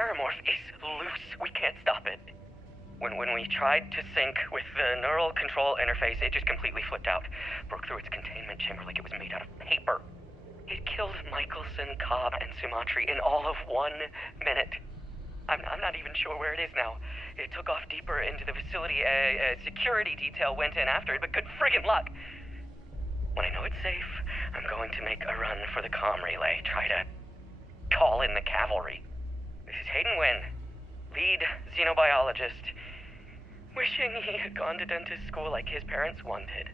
Terramorph is loose. We can't stop it. When we tried to sync with the neural control interface, it just completely flipped out. Broke through its containment chamber like it was made out of paper. It killed Michelson, Cobb, and Sumatri in all of 1 minute. I'm not even sure where it is now. It took off deeper into the facility. A security detail went in after it, but good friggin' luck. When I know it's safe, I'm going to make a run for the comm relay. Try to call in the cavalry. This is Hayden Wynn, lead xenobiologist. Wishing he had gone to dentist school like his parents wanted.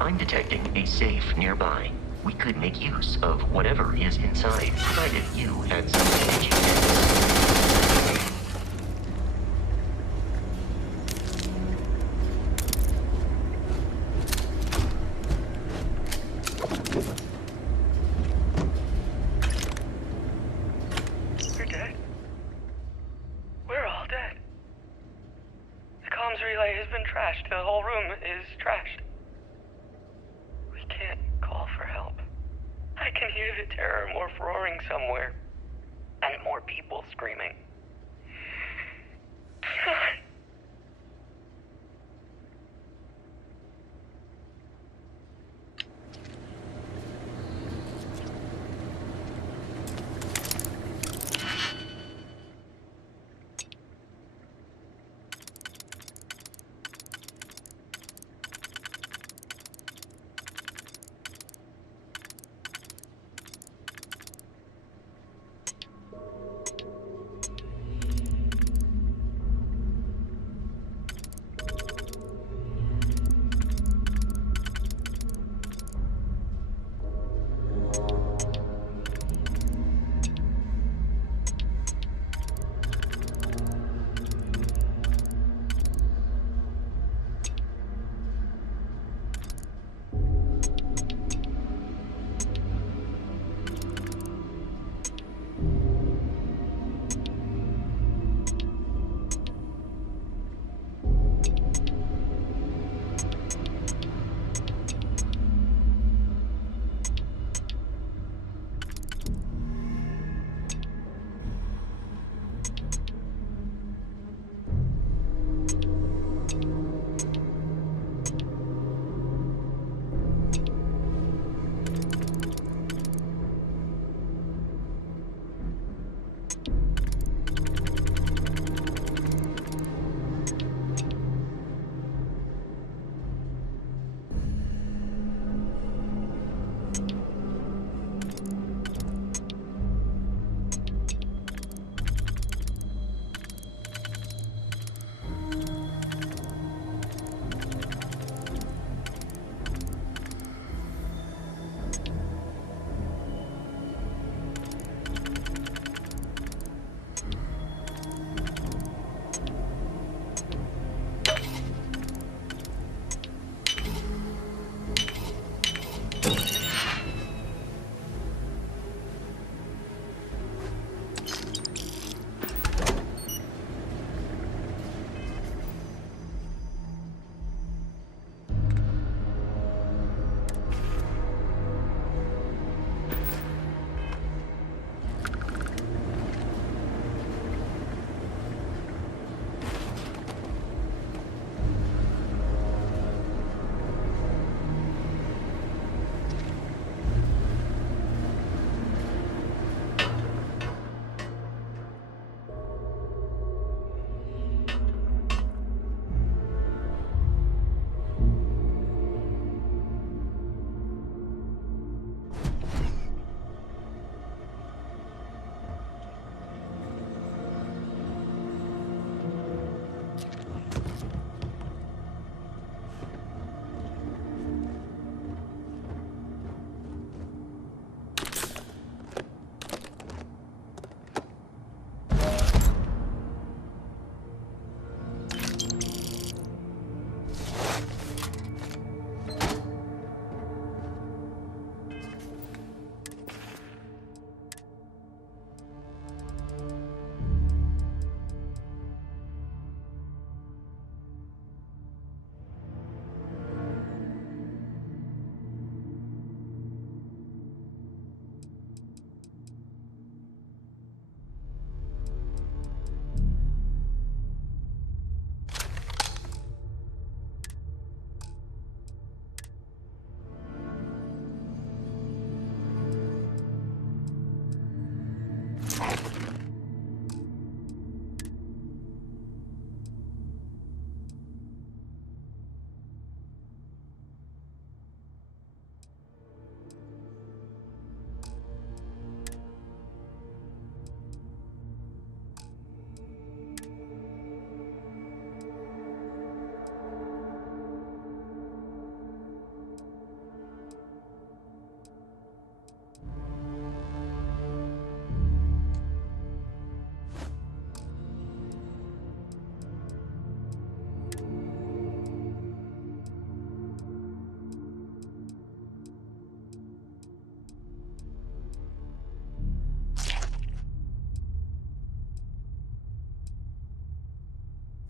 I'm detecting a safe nearby. We could make use of whatever is inside, provided you had something that you did. We're dead. We're all dead. The comms relay has been trashed. The whole room is trashed. We can't call for help. I can hear the Terramorph roaring somewhere. And more people screaming. God.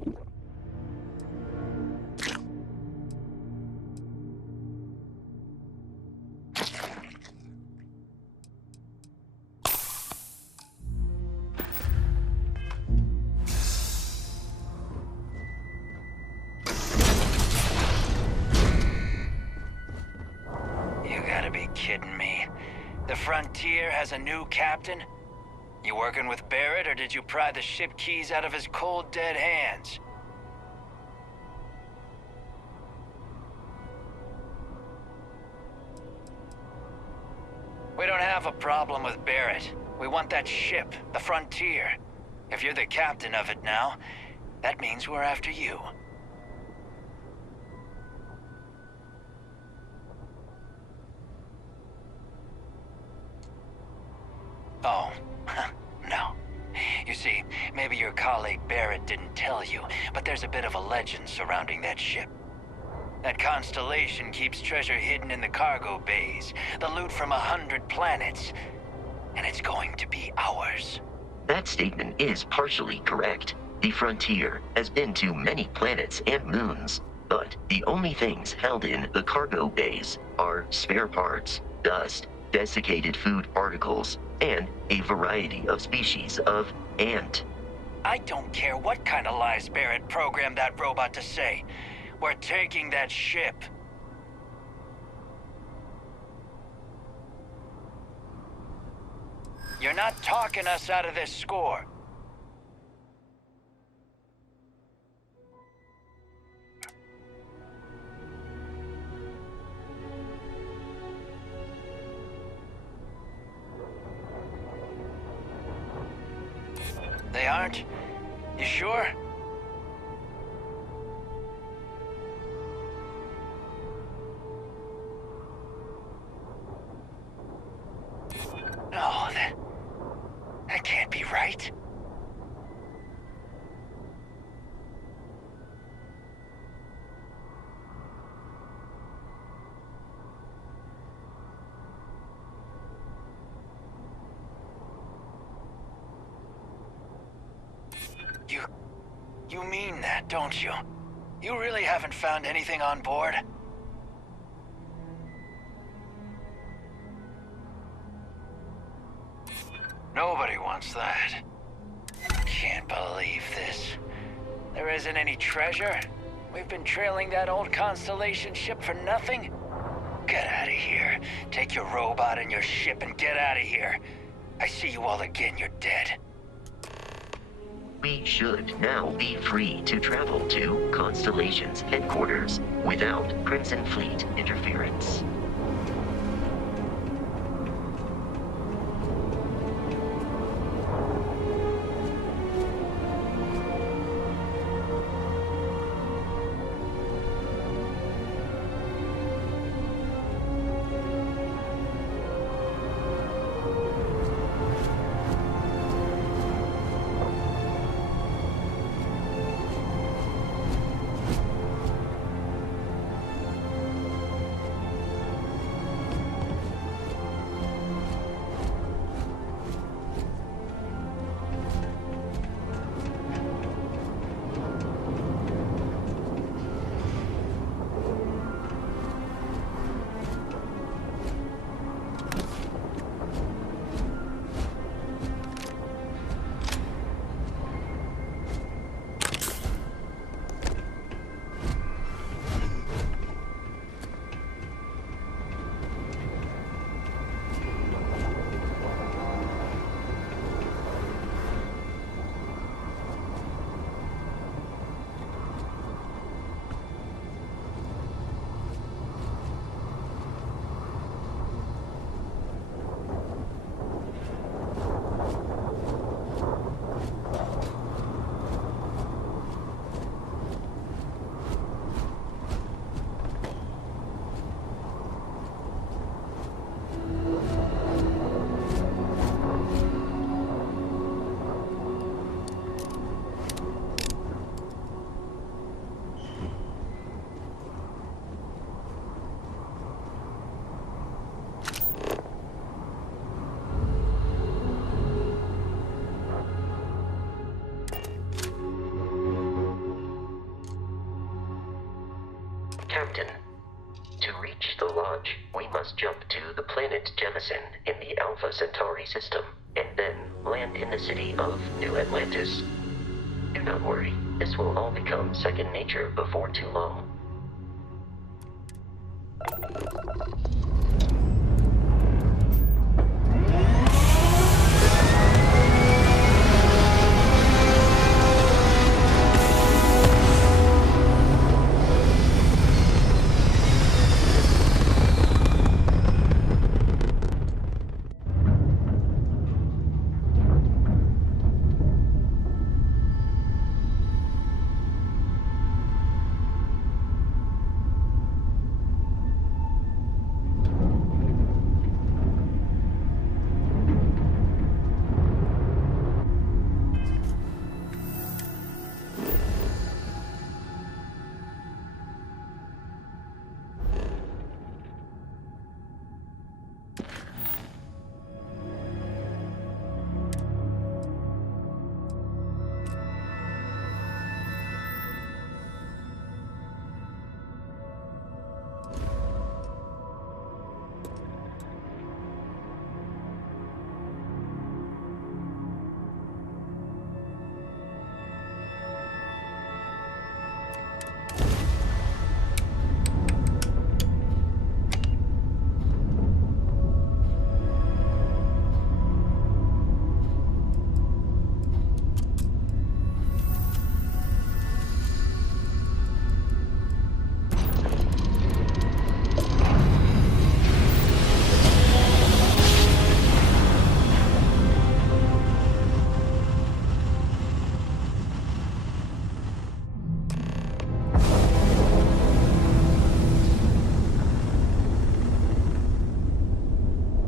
You gotta be kidding me. The Frontier has a new captain? You working with Barrett, or did you pry the ship keys out of his cold, dead hands? We don't have a problem with Barrett. We want that ship, the Frontier. If you're the captain of it now, that means we're after you. Oh, no. You see, maybe your colleague Barrett didn't tell you, but there's a bit of a legend surrounding that ship. That Constellation keeps treasure hidden in the cargo bays, the loot from 100 planets, and it's going to be ours. That statement is partially correct. The Frontier has been to many planets and moons, but the only things held in the cargo bays are spare parts, dust, desiccated food particles, and a variety of species of ant. I don't care what kind of lies Barrett programmed that robot to say. We're taking that ship. You're not talking us out of this score. They aren't? You sure? No, that can't be right. You mean that, don't you? You really haven't found anything on board? Nobody wants that. Can't believe this. There isn't any treasure? We've been trailing that old Constellation ship for nothing? Get out of here. Take your robot and your ship and get out of here. I see you all again, you're dead. We should now be free to travel to Constellations headquarters without Crimson Fleet interference. Captain. To reach the lodge, we must jump to the planet Jamison in the Alpha Centauri system, and then land in the city of New Atlantis. Do not worry, this will all become second nature before too long.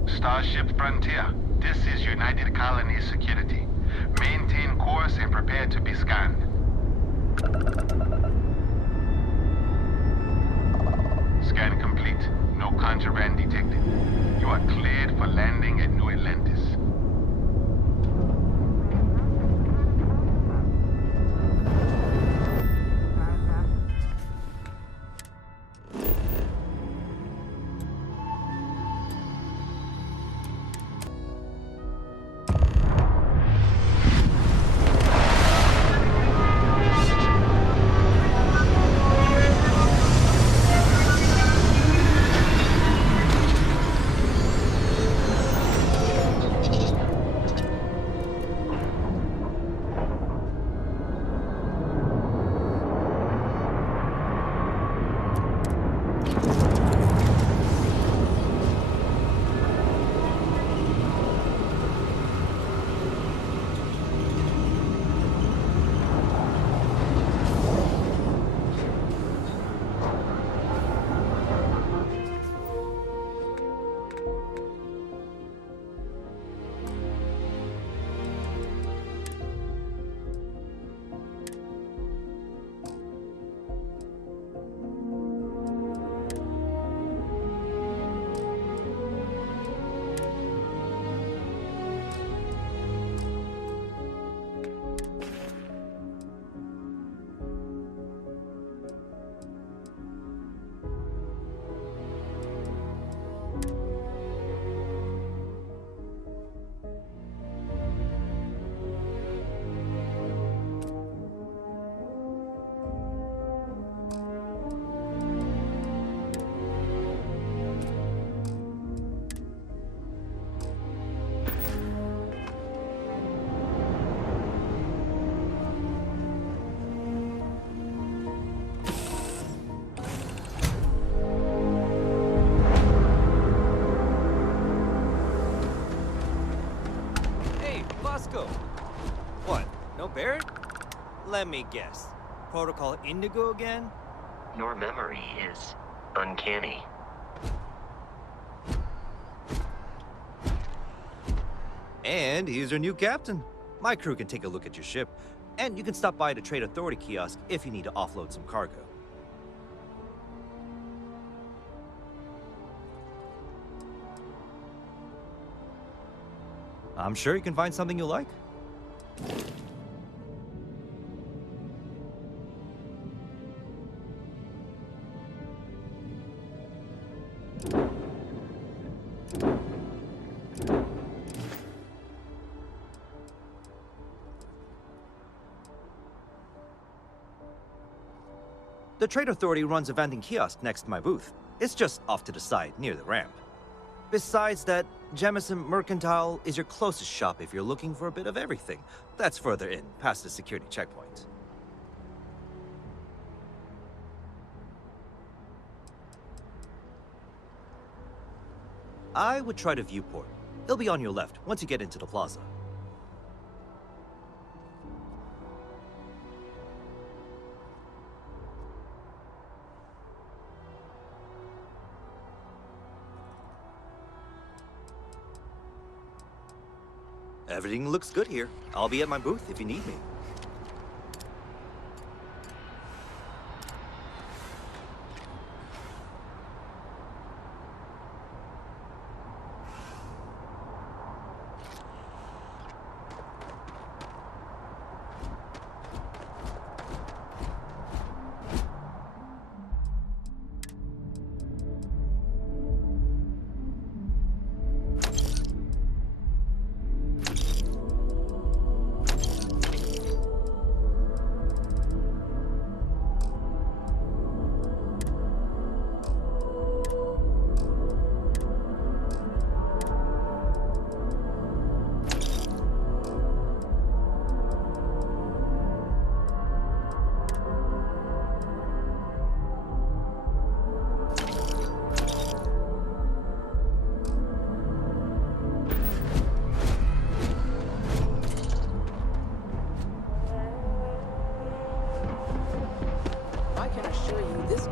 Starship Frontier, this is United Colony Security. Maintain course and prepare to be scanned. Scan complete. No contraband detected. You are cleared for landing at New Atlantis. What? No Barrett? Let me guess. Protocol Indigo again? Your memory is uncanny. And he's your new captain. My crew can take a look at your ship, and you can stop by the Trade Authority kiosk if you need to offload some cargo. I'm sure you can find something you like. The Trade Authority runs a vending kiosk next to my booth. It's just off to the side, near the ramp. Besides that, Jamison Mercantile is your closest shop if you're looking for a bit of everything. That's further in, past the security checkpoint. I would try the viewport. It'll be on your left, once you get into the plaza. Everything looks good here. I'll be at my booth if you need me.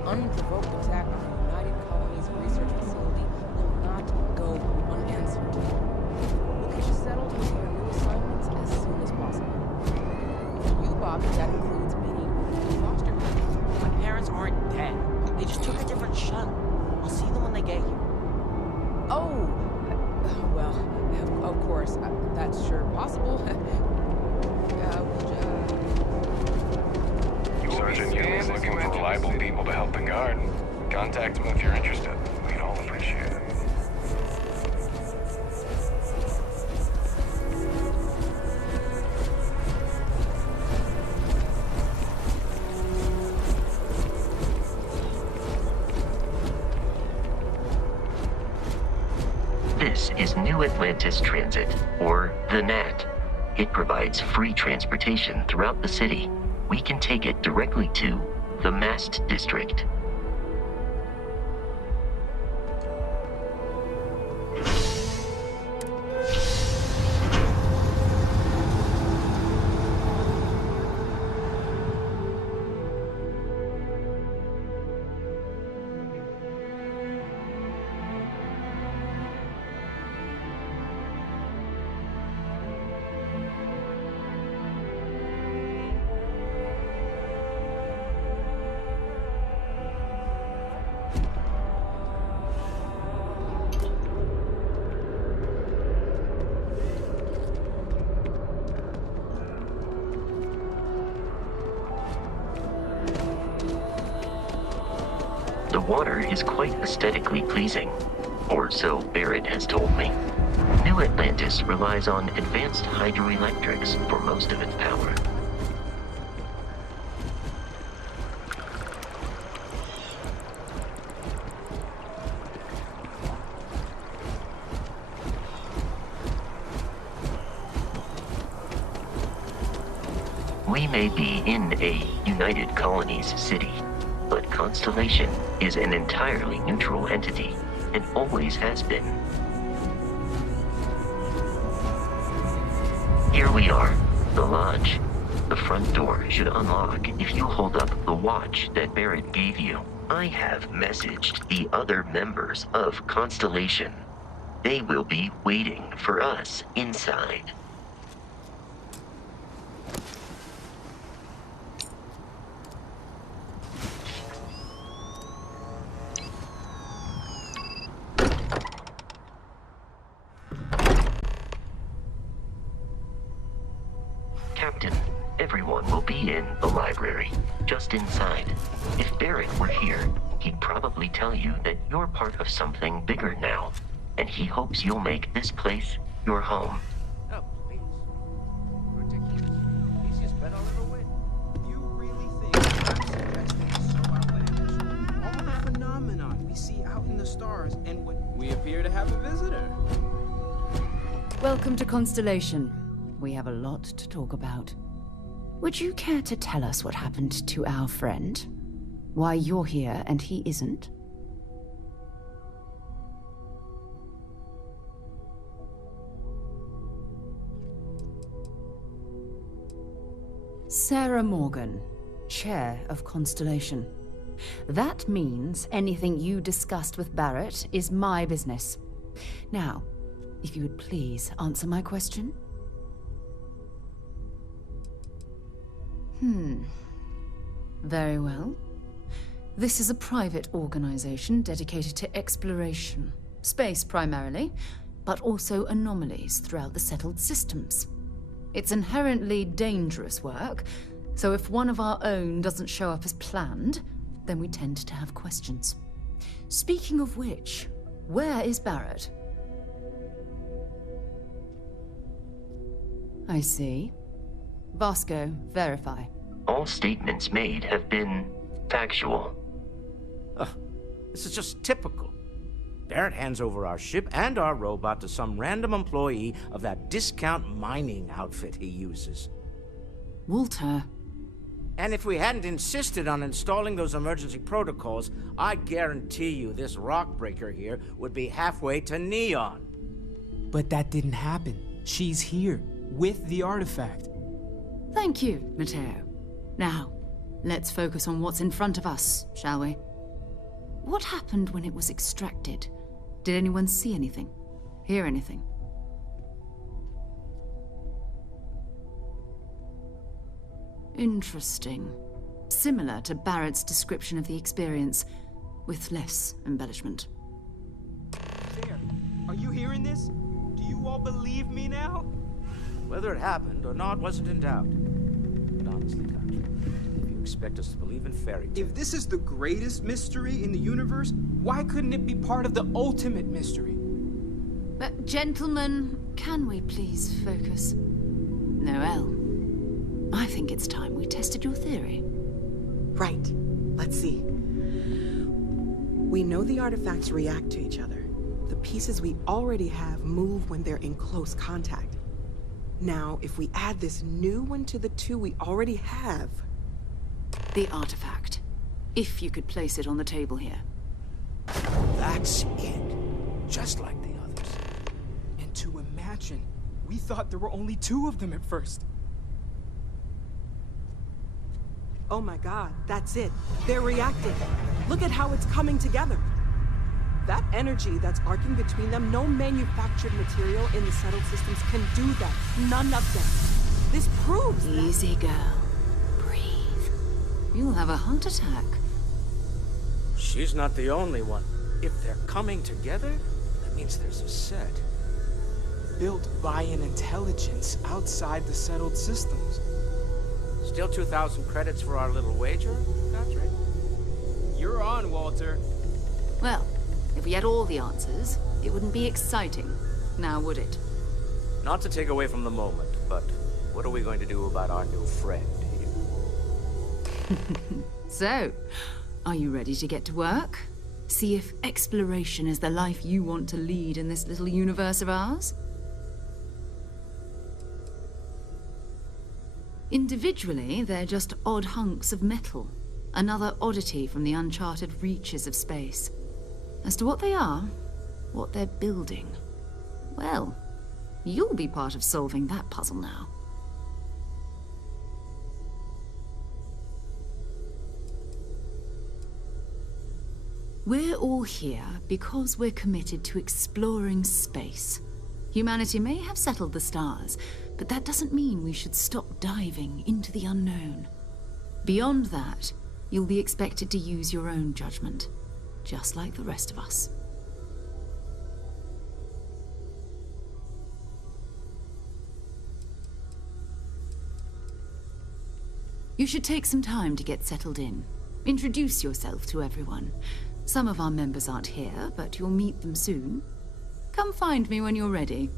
unprovoked attack on the United Colonies Research Facility will not go unanswered. We'll get you settled with your new assignments as soon as possible. For you, Bobby, that includes meeting your foster parents. My parents aren't dead. They just took a different shuttle. I'll see them when they get here. Oh, well, of course, that's sure possible. Sergeant Young is looking for reliable people to help the guard. Contact him if you're interested. We'd all appreciate it. This is New Atlantis Transit, or the NAT. It provides free transportation throughout the city. We can take it directly to the Mast District. The water is quite aesthetically pleasing, or so Barrett has told me. New Atlantis relies on advanced hydroelectrics for most of its power. We may be in a United Colonies city, but Constellation is an entirely neutral entity, and always has been. Here we are, the lodge. The front door should unlock if you hold up the watch that Barrett gave you. I have messaged the other members of Constellation. They will be waiting for us inside. Captain, everyone will be in the library, just inside. If Barrett were here, he'd probably tell you that you're part of something bigger now. and he hopes you'll make this place your home. Oh, please. Ridiculous. Easiest bet I'll ever win. You really think what I'm suggesting is so outlandish? All the phenomenon we see out in the stars and what we appear to have a visitor. Welcome to Constellation. We have a lot to talk about. Would you care to tell us what happened to our friend? Why you're here and he isn't? Sarah Morgan, Chair of Constellation. That means anything you discussed with Barrett is my business. Now, if you would please answer my question. Very well. This is a private organization dedicated to exploration. Space primarily, but also anomalies throughout the settled systems. It's inherently dangerous work, so if one of our own doesn't show up as planned, then we tend to have questions. Speaking of which, where is Barrett? I see. Vasco, verify. All statements made have been factual. This is just typical. Barrett hands over our ship and our robot to some random employee of that discount mining outfit he uses. Walter. And if we hadn't insisted on installing those emergency protocols, I guarantee you this rock breaker here would be halfway to Neon. But that didn't happen. She's here, with the artifact. Thank you, Matteo. Now, let's focus on what's in front of us, shall we? What happened when it was extracted? Did anyone see anything? Hear anything? Interesting. Similar to Barrett's description of the experience, with less embellishment. There. Are you hearing this? Do you all believe me now? Whether it happened or not wasn't in doubt. But honestly, Contra, if you expect us to believe in fairy tales... If this is the greatest mystery in the universe, why couldn't it be part of the ultimate mystery? But gentlemen, can we please focus? Noel, I think it's time we tested your theory. Right. Let's see. We know the artifacts react to each other. The pieces we already have move when they're in close contact. Now, if we add this new one to the two we already have... The artifact. If you could place it on the table here. That's it. Just like the others. And to imagine, we thought there were only 2 of them at first. Oh my god, that's it. They're reacting. Look at how it's coming together. That energy that's arcing between them, no manufactured material in the settled systems can do that. None of them. This proves that... Easy, girl. Breathe. You'll have a heart attack. She's not the only one. If they're coming together, that means there's a set. Built by an intelligence outside the settled systems. Still 2,000 credits for our little wager, Patrick? You're on, Walter. Well, if we had all the answers, it wouldn't be exciting, now would it? Not to take away from the moment, but what are we going to do about our new friend here? So, are you ready to get to work? See if exploration is the life you want to lead in this little universe of ours? Individually, they're just odd hunks of metal. Another oddity from the uncharted reaches of space. As to what they are, what they're building, well, you'll be part of solving that puzzle now. We're all here because we're committed to exploring space. Humanity may have settled the stars, but that doesn't mean we should stop diving into the unknown. Beyond that, you'll be expected to use your own judgment, just like the rest of us. You should take some time to get settled in. Introduce yourself to everyone. Some of our members aren't here, but you'll meet them soon. Come find me when you're ready.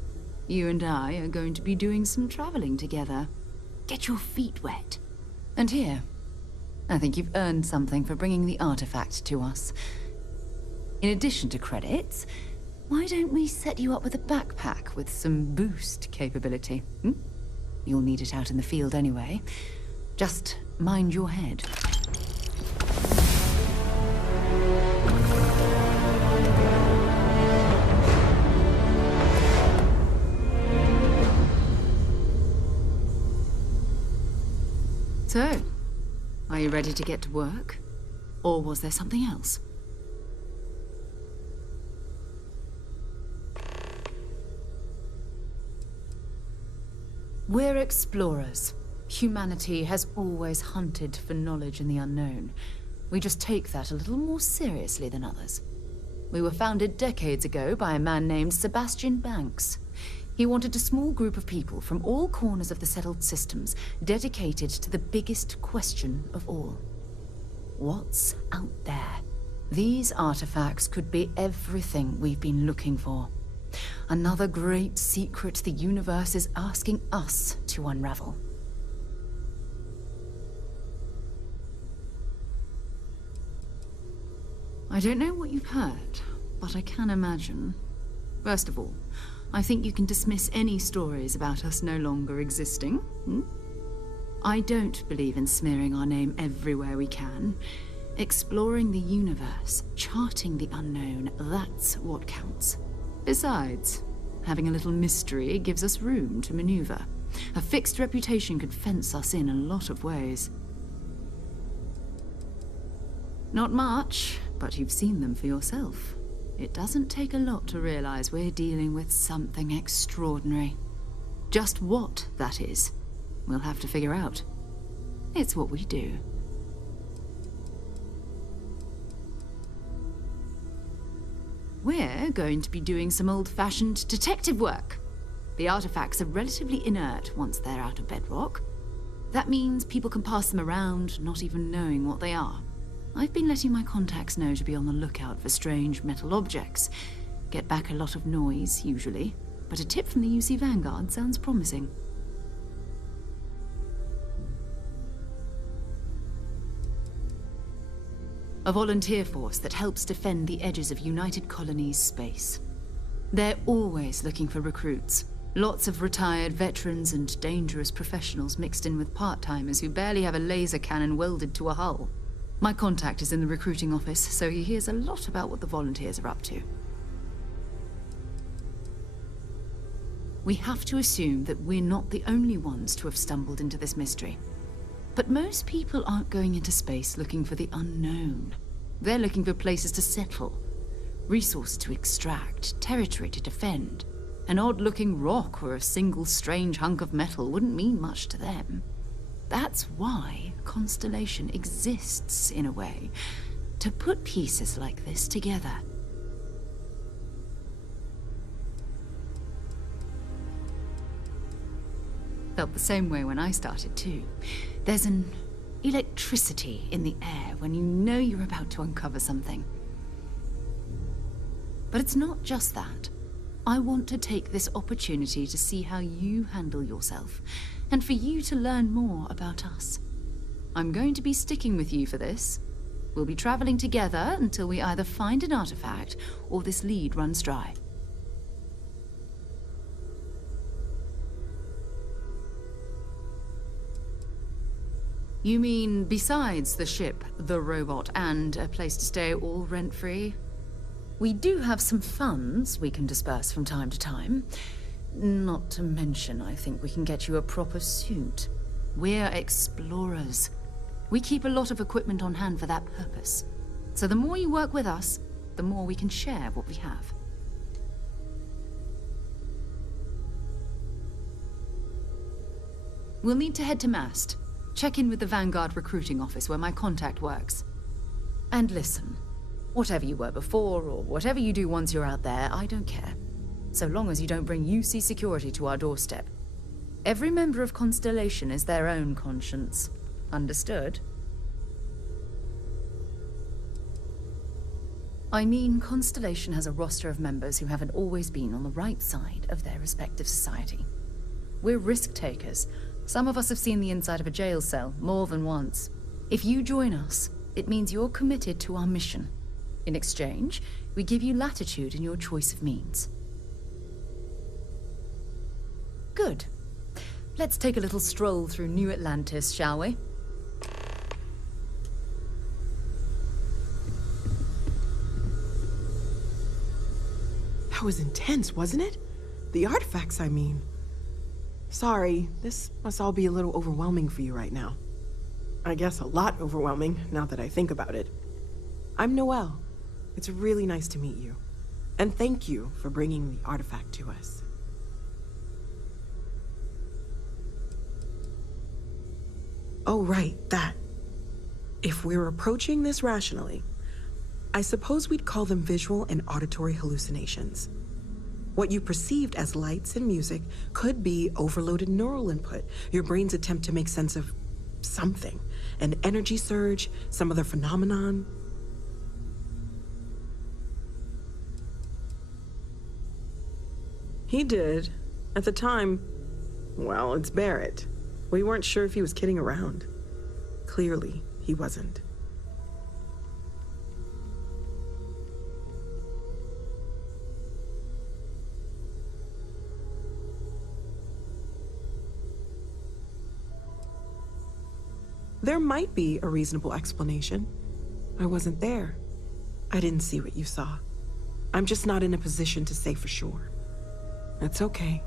You and I are going to be doing some traveling together. Get your feet wet. And here, I think you've earned something for bringing the artifact to us. In addition to credits, why don't we set you up with a backpack with some boost capability? You'll need it out in the field anyway. Just mind your head. So, are you ready to get to work? Or was there something else? We're explorers. Humanity has always hunted for knowledge in the unknown. We just take that a little more seriously than others. We were founded decades ago by a man named Sebastian Banks. He wanted a small group of people from all corners of the settled systems dedicated to the biggest question of all. What's out there? These artifacts could be everything we've been looking for. Another great secret the universe is asking us to unravel. I don't know what you've heard, but I can imagine. First of all, I think you can dismiss any stories about us no longer existing. I don't believe in smearing our name everywhere we can. Exploring the universe, charting the unknown, that's what counts. Besides, having a little mystery gives us room to maneuver. A fixed reputation could fence us in a lot of ways. Not much, but you've seen them for yourself. It doesn't take a lot to realize we're dealing with something extraordinary. Just what that is, we'll have to figure out. It's what we do. We're going to be doing some old-fashioned detective work. The artifacts are relatively inert once they're out of bedrock. That means people can pass them around, not even knowing what they are. I've been letting my contacts know to be on the lookout for strange metal objects. Get back a lot of noise, usually, but a tip from the UC Vanguard sounds promising. A volunteer force that helps defend the edges of United Colonies space. They're always looking for recruits. Lots of retired veterans and dangerous professionals mixed in with part-timers who barely have a laser cannon welded to a hull. My contact is in the recruiting office, so he hears a lot about what the volunteers are up to. We have to assume that we're not the only ones to have stumbled into this mystery. But most people aren't going into space looking for the unknown. They're looking for places to settle, resources to extract, territory to defend. An odd-looking rock or a single strange hunk of metal wouldn't mean much to them. That's why Constellation exists, in a way, to put pieces like this together. Felt the same way when I started, too. There's an electricity in the air when you know you're about to uncover something. But it's not just that. I want to take this opportunity to see how you handle yourself, and for you to learn more about us. I'm going to be sticking with you for this. We'll be traveling together until we either find an artifact or this lead runs dry. You mean besides the ship, the robot, and a place to stay all rent-free? We do have some funds we can disperse from time to time. Not to mention, I think we can get you a proper suit. We're explorers. We keep a lot of equipment on hand for that purpose. So the more you work with us, the more we can share what we have. We'll need to head to Mast. Check in with the Vanguard recruiting office where my contact works. And listen, whatever you were before, or whatever you do once you're out there, I don't care. So long as you don't bring UC security to our doorstep. Every member of Constellation is their own conscience. Understood? I mean, Constellation has a roster of members who haven't always been on the right side of their respective society. We're risk takers. Some of us have seen the inside of a jail cell more than once. If you join us, it means you're committed to our mission. In exchange, we give you latitude in your choice of means. Good. Let's take a little stroll through New Atlantis, shall we? That was intense, wasn't it? The artifacts, I mean. Sorry, this must all be a little overwhelming for you right now. I guess a lot overwhelming, now that I think about it. I'm Noelle. It's really nice to meet you. And thank you for bringing the artifact to us. Oh, right, that. If we're approaching this rationally, I suppose we'd call them visual and auditory hallucinations. What you perceived as lights and music could be overloaded neural input, your brain's attempt to make sense of something. An energy surge, some other phenomenon. He did. At the time, well, it's Barrett. We weren't sure if he was kidding around. Clearly, he wasn't. There might be a reasonable explanation. I wasn't there. I didn't see what you saw. I'm just not in a position to say for sure. That's okay.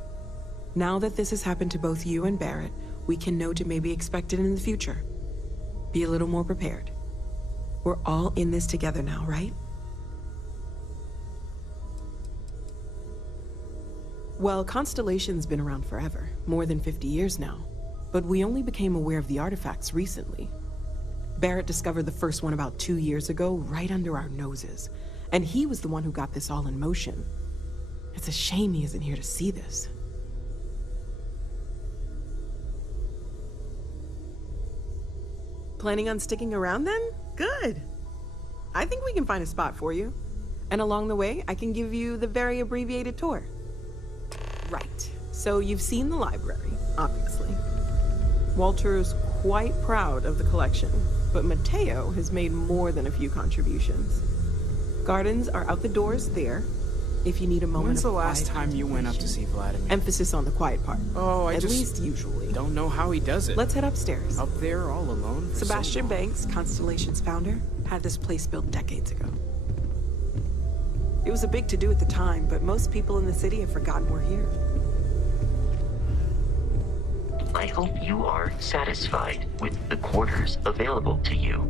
Now that this has happened to both you and Barrett, we can know to maybe expect it in the future. Be a little more prepared. We're all in this together now, right? Well, Constellation's been around forever, more than 50 years now. But we only became aware of the artifacts recently. Barrett discovered the first one about 2 years ago, right under our noses. And he was the one who got this all in motion. It's a shame he isn't here to see this. Planning on sticking around then? Good. I think we can find a spot for you. And along the way, I can give you the very abbreviated tour. Right. So you've seen the library, obviously. Walter's quite proud of the collection, but Mateo has made more than a few contributions. Gardens are out the doors there, if you need a moment. When's the last time you went up to see Vladimir? Emphasis on the quiet part. Oh, At least usually. Don't know how he does it. Let's head upstairs. Up there all alone for Sebastian so long. Banks, Constellations founder, had this place built decades ago. It was a big to-do at the time, but most people in the city have forgotten we're here. I hope you are satisfied with the quarters available to you.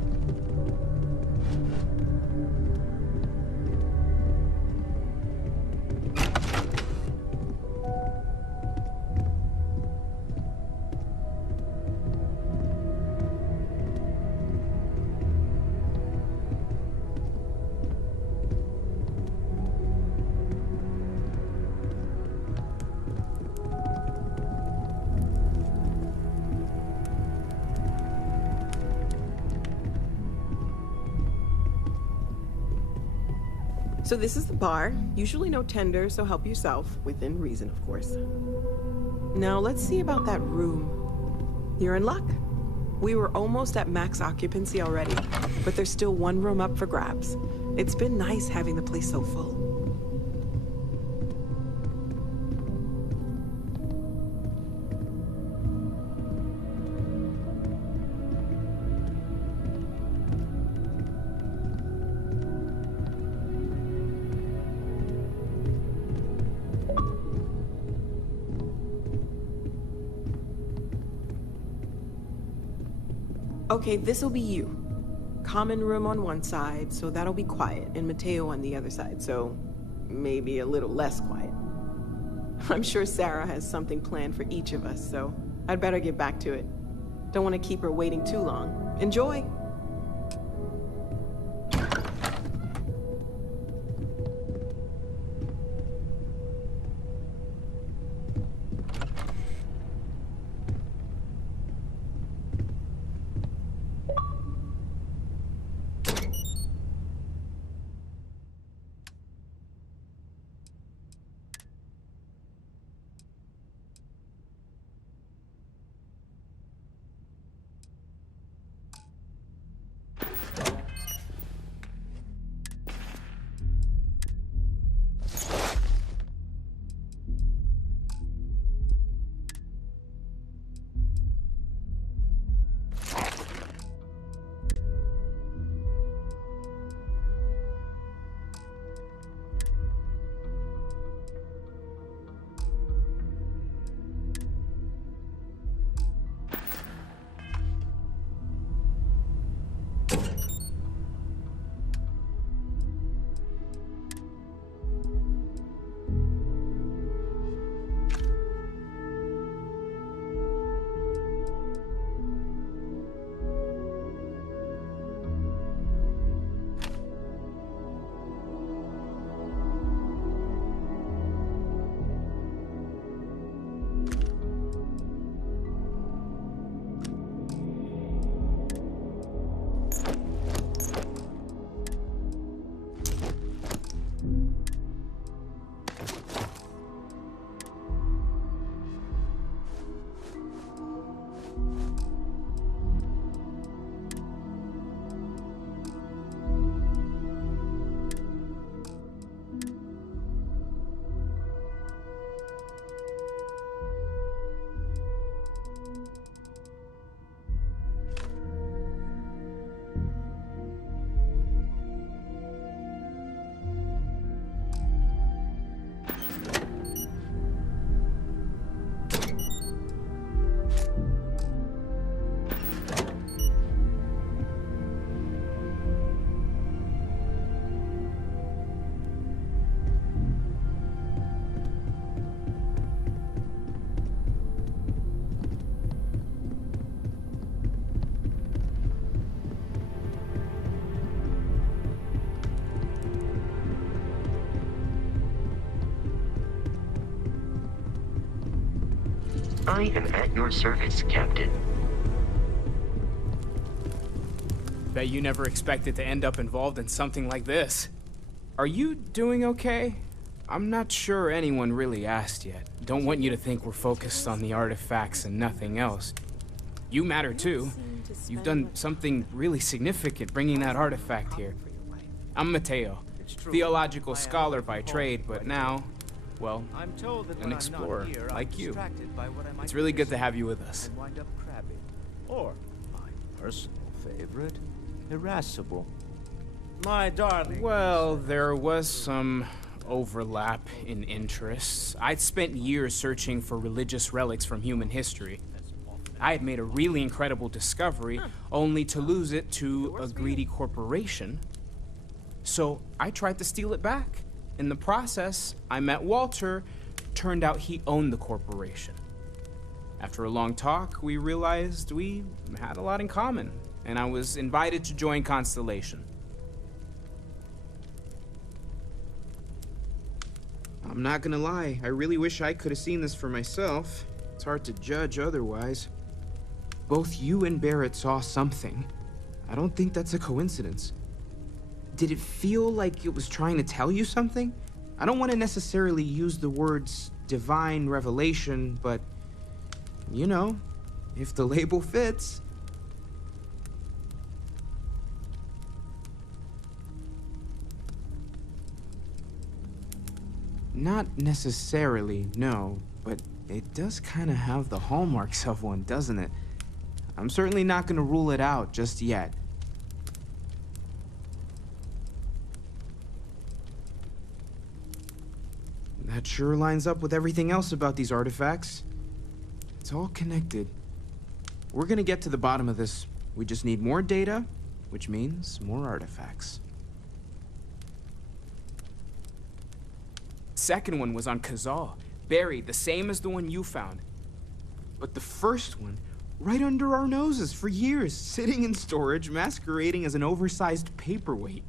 So this is the bar. Usually no tender, so help yourself. Within reason, of course. Now, let's see about that room. You're in luck. We were almost at max occupancy already, but there's still one room up for grabs. It's been nice having the place so full. Okay, this'll be you. Common room on one side, so that'll be quiet, and Mateo on the other side, so maybe a little less quiet. I'm sure Sarah has something planned for each of us, so I'd better get back to it. Don't want to keep her waiting too long. Enjoy! I am at your service, Captain. Bet you never expected to end up involved in something like this. Are you doing okay? I'm not sure anyone really asked yet. Don't want you to think we're focused on the artifacts and nothing else. You matter too. You've done something really significant bringing that artifact here. I'm Mateo, theological scholar by trade, but now, well, an explorer like you. It's really good to have you with us. Or my personal favorite, irascible. My darling. Well, there was some overlap in interests. I'd spent years searching for religious relics from human history. I had made a really incredible discovery, only to lose it to a greedy corporation. So I tried to steal it back. In the process, I met Walter. Turned out he owned the corporation. After a long talk, we realized we had a lot in common, and I was invited to join Constellation. I'm not gonna lie, I really wish I could have seen this for myself. It's hard to judge otherwise. Both you and Barrett saw something. I don't think that's a coincidence. Did it feel like it was trying to tell you something? I don't want to necessarily use the words divine revelation, but, you know, if the label fits. Not necessarily, no, but it does kind of have the hallmarks of one, doesn't it? I'm certainly not going to rule it out just yet. That sure lines up with everything else about these artifacts. It's all connected. We're gonna get to the bottom of this. We just need more data, which means more artifacts. Second one was on Kazal, buried, the same as the one you found. But the first one, right under our noses for years, sitting in storage, masquerading as an oversized paperweight.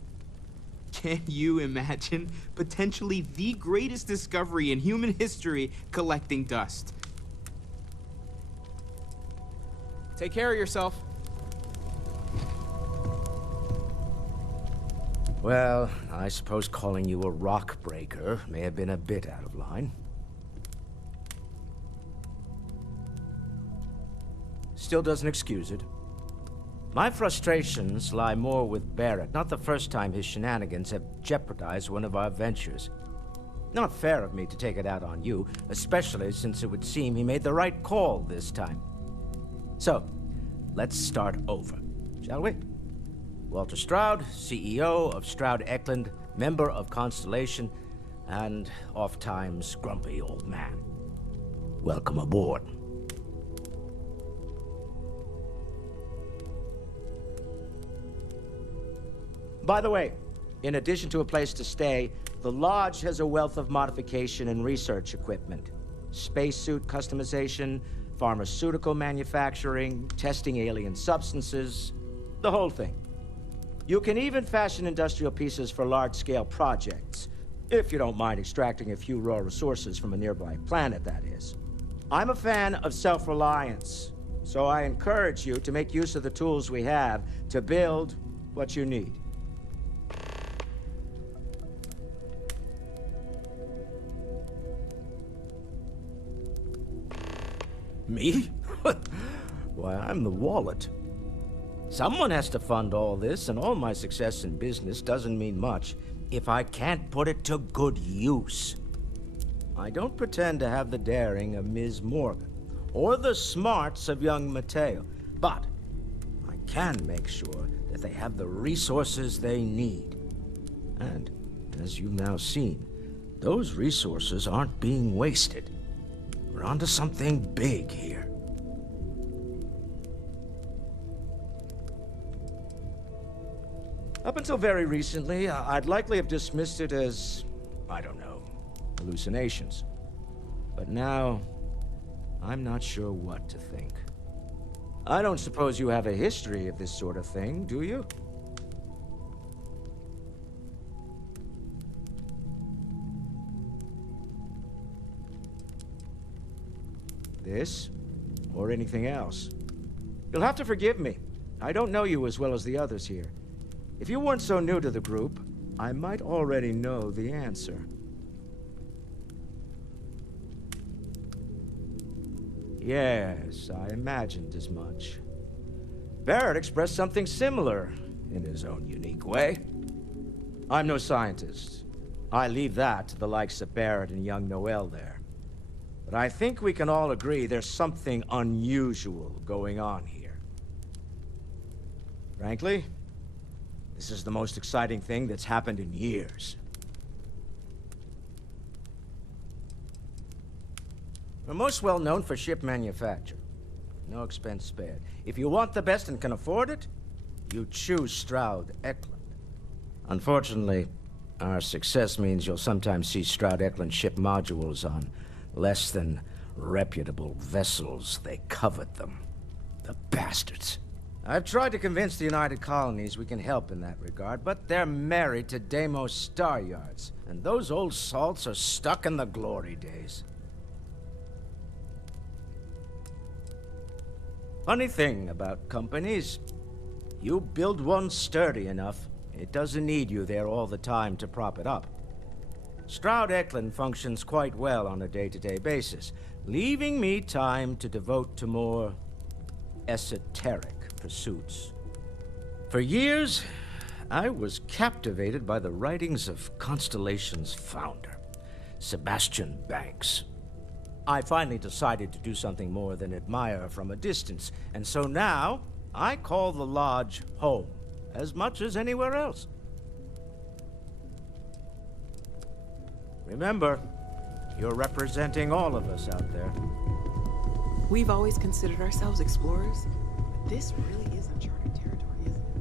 Can you imagine potentially the greatest discovery in human history collecting dust? Take care of yourself. Well, I suppose calling you a rock breaker may have been a bit out of line. Still doesn't excuse it. My frustrations lie more with Barrett. Not the first time his shenanigans have jeopardized one of our ventures. Not fair of me to take it out on you, especially since it would seem he made the right call this time. So, let's start over, shall we? Walter Stroud, CEO of Stroud Eklund, member of Constellation, and oft-times grumpy old man. Welcome aboard. By the way, in addition to a place to stay, the Lodge has a wealth of modification and research equipment. Spacesuit customization, pharmaceutical manufacturing, testing alien substances, the whole thing. You can even fashion industrial pieces for large-scale projects, if you don't mind extracting a few raw resources from a nearby planet, that is. I'm a fan of self-reliance, so I encourage you to make use of the tools we have to build what you need. Me? Why, I'm the wallet. Someone has to fund all this, and all my success in business doesn't mean much if I can't put it to good use. I don't pretend to have the daring of Ms. Morgan, or the smarts of young Mateo, but I can make sure that they have the resources they need. And, as you've now seen, those resources aren't being wasted. We're onto something big here. Up until very recently, I'd likely have dismissed it as, I don't know, hallucinations. But now, I'm not sure what to think. I don't suppose you have a history of this sort of thing, do you? This, or anything else. You'll have to forgive me. I don't know you as well as the others here. If you weren't so new to the group, I might already know the answer. Yes, I imagined as much. Barrett expressed something similar, in his own unique way. I'm no scientist. I leave that to the likes of Barrett and young Noel there. But I think we can all agree there's something unusual going on here. Frankly, this is the most exciting thing that's happened in years. We're most well known for ship manufacture. No expense spared. If you want the best and can afford it, you choose Stroud-Eklund. Unfortunately, our success means you'll sometimes see Stroud-Eklund ship modules on less than reputable vessels. They covet them. The bastards. I've tried to convince the United Colonies we can help in that regard, but they're married to Deimos Star Yards, and those old salts are stuck in the glory days. Funny thing about companies, you build one sturdy enough, it doesn't need you there all the time to prop it up. Stroud-Eklund functions quite well on a day-to-day basis, leaving me time to devote to more esoteric pursuits. For years, I was captivated by the writings of Constellations' founder, Sebastian Banks. I finally decided to do something more than admire from a distance, and so now I call the Lodge home, as much as anywhere else. Remember, you're representing all of us out there. We've always considered ourselves explorers, but this really is uncharted territory, isn't it?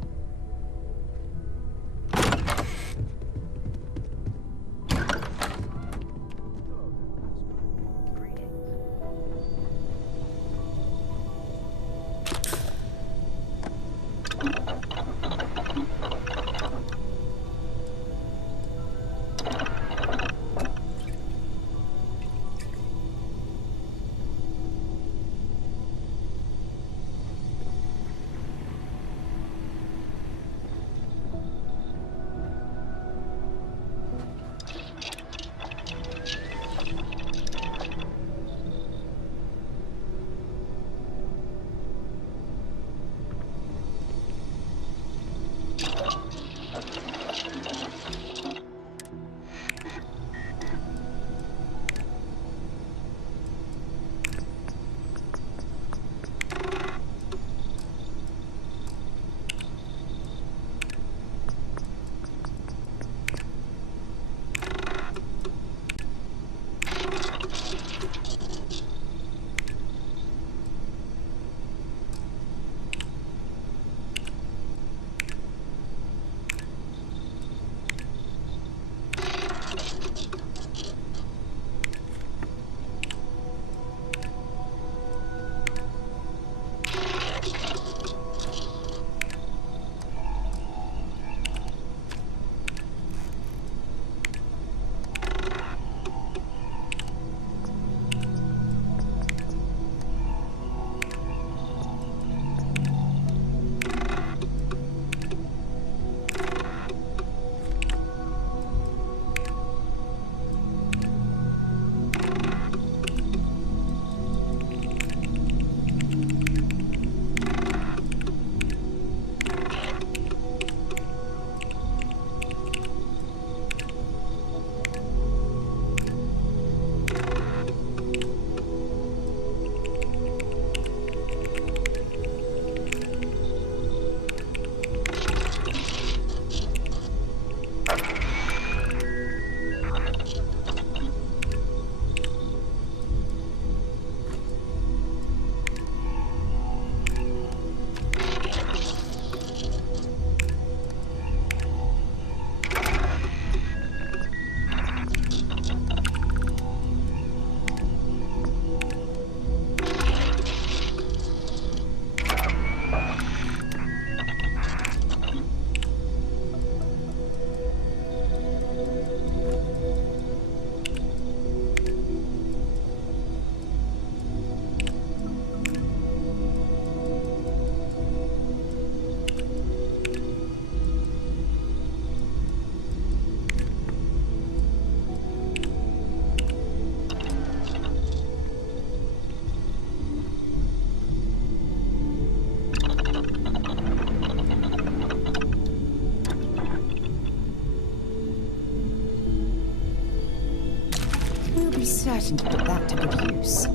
certain to put that to good use.